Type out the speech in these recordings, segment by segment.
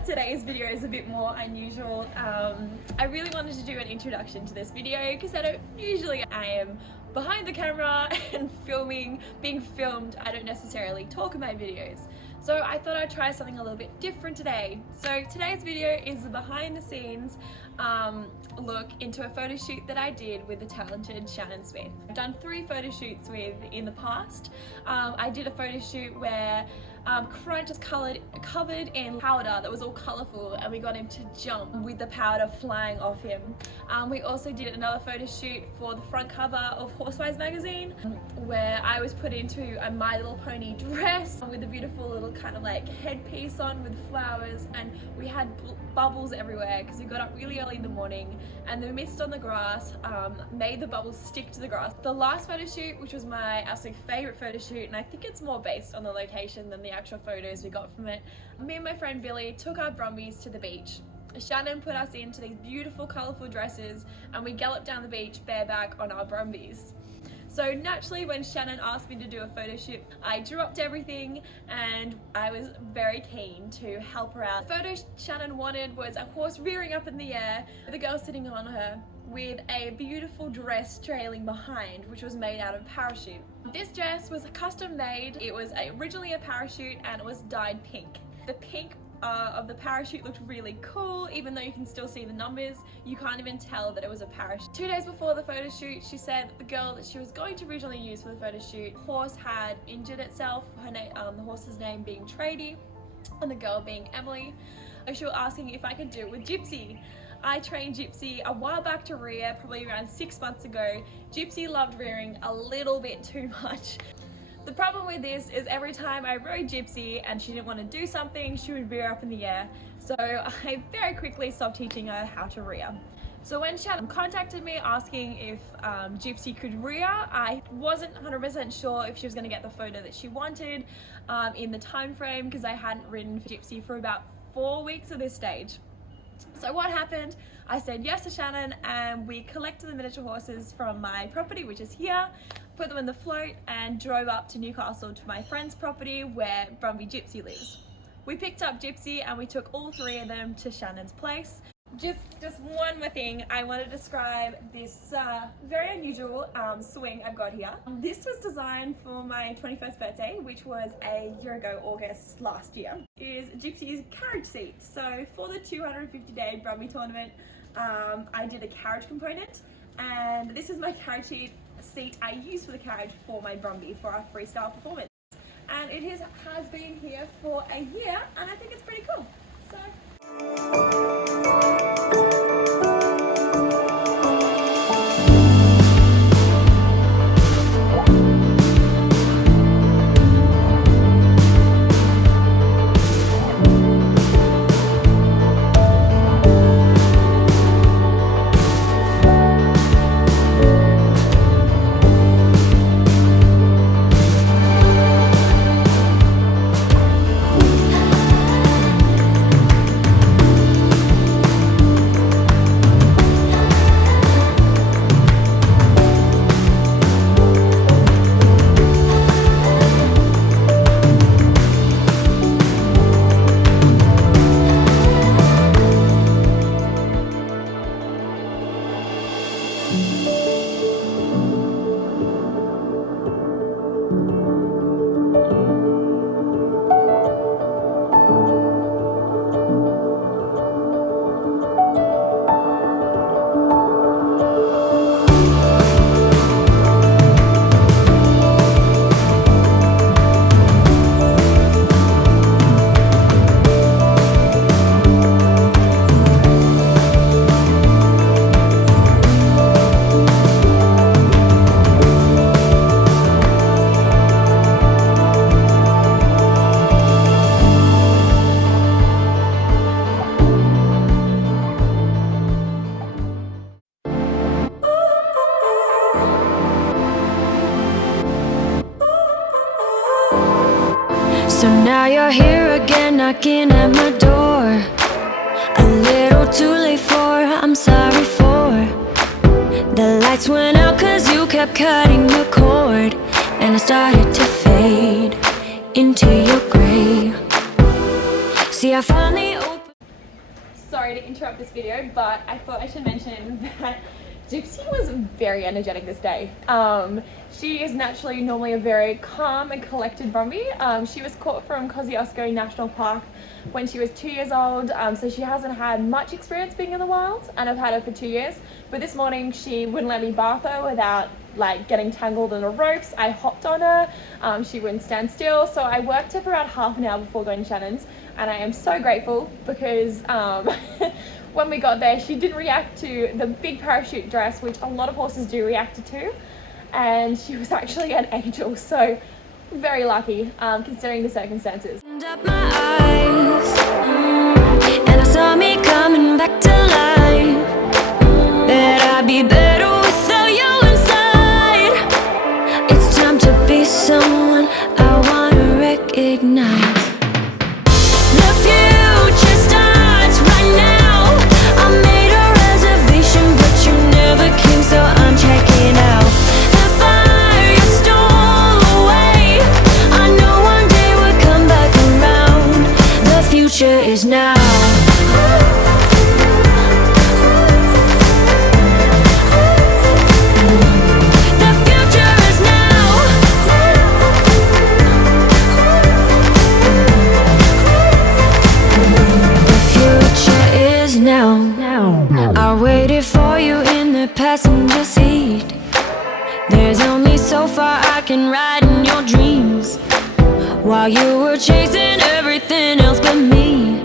Today's video is a bit more unusual. I really wanted to do an introduction to this video because I don't usually, I am behind the camera and being filmed. I don't necessarily talk in my videos. So I thought I'd try something a little bit different today. So today's video is a behind the scenes look into a photo shoot that I did with the talented Shannon Smith. I've done 3 photo shoots with in the past. I did a photo shoot where Crunch was covered in powder that was all colourful, and we got him to jump with the powder flying off him. We also did another photo shoot for the front cover of Horsewise magazine where I was put into a My Little Pony dress with a beautiful little kind of like headpiece on with flowers, and we had bubbles everywhere because we got up really early in the morning, and the mist on the grass made the bubbles stick to the grass. The last photo shoot, which was my absolute favourite photo shoot, and I think it's more based on the location than the actual photos we got from it, me and my friend Billy took our brumbies to the beach. Shannon put us into these beautiful colourful dresses and we galloped down the beach bareback on our brumbies. So naturally, when Shannon asked me to do a photo shoot, I dropped everything and I was very keen to help her out. The photo Shannon wanted was a horse rearing up in the air, the girl sitting on her with a beautiful dress trailing behind, which was made out of parachute. This dress was custom made. It was originally a parachute and it was dyed pink. The pink of the parachute looked really cool. Even though you can still see the numbers, you can't even tell that it was a parachute. 2 days before the photo shoot, she said the girl that she was going to originally use for the photo shoot, horse had injured itself, the horse's name being Trady and the girl being Emily. She was asking if I could do it with Gypsy. I trained Gypsy a while back to rear, probably around 6 months ago. Gypsy loved rearing a little bit too much. The problem with this is every time I rode Gypsy and she didn't want to do something, she would rear up in the air. So I very quickly stopped teaching her how to rear. So when Shannon contacted me asking if Gypsy could rear, I wasn't 100% sure if she was going to get the photo that she wanted in the time frame, because I hadn't ridden for Gypsy for about 4 weeks at this stage. So what happened, I said yes to Shannon and we collected the miniature horses from my property, which is here, put them in the float and drove up to Newcastle to my friend's property where Brumby Gypsy lives. We picked up Gypsy and we took all 3 of them to Shannon's place. Just one more thing, I want to describe this very unusual swing I've got here. This was designed for my 21st birthday, which was a year ago, August last year. Is Gypsy's carriage seat. So for the 250-day Brumby tournament, I did a carriage component, and this is my carriage seat I used for the carriage for my Brumby for our freestyle performance. And it has been here for a year, and I think it's pretty cool. So. So now you're here again, knocking at my door. A little too late for, I'm sorry for. The lights went out cause you kept cutting the cord, and I started to fade into your gray. See, I finally opened sorry to interrupt this video, but I thought I should mention that Gypsy was very energetic this day. She is naturally normally a very calm and collected brumby. She was caught from Kosciuszko National Park when she was 2 years old, so she hasn't had much experience being in the wild, and I've had her for 2 years. But this morning she wouldn't let me bath her without like getting tangled in the ropes. I hopped on her, she wouldn't stand still, so I worked her for around half an hour before going to Shannon's, and I am so grateful because when we got there she didn't react to the big parachute dress, which a lot of horses do react to, and she was actually an angel, so very lucky considering the circumstances. Up my eyes, and I saw me coming back to life. That I'd be better without you inside. It's time to be someone I wanna recognize. The future starts right now. I made a reservation, but you never came, so I'm checking out. The fire you stole away, I know one day we'll come back around. The future is now. I waited for you in the passenger seat. There's only so far I can ride in your dreams. While you were chasing everything else but me,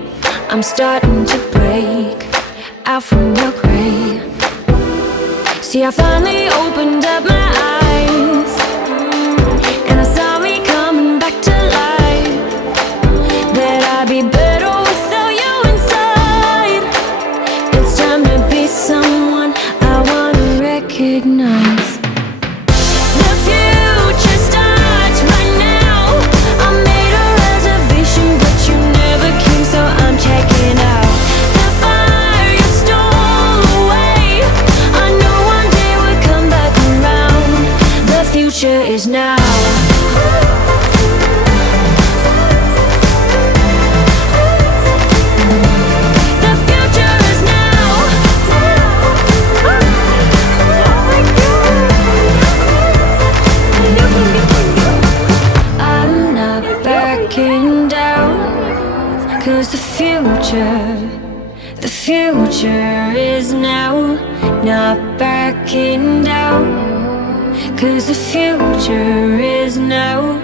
I'm starting to break out from your gray. See, I finally opened up my eyes, and I saw me coming back to life. That I'd be better without you inside. It's time to be someone I wanna recognize. The future starts right now. I made a reservation, but you never came, so I'm checking out. The fire you stole away, I know one day we'll come back around. The future is now. Cause the future is now. Not backing down. Cause the future is now.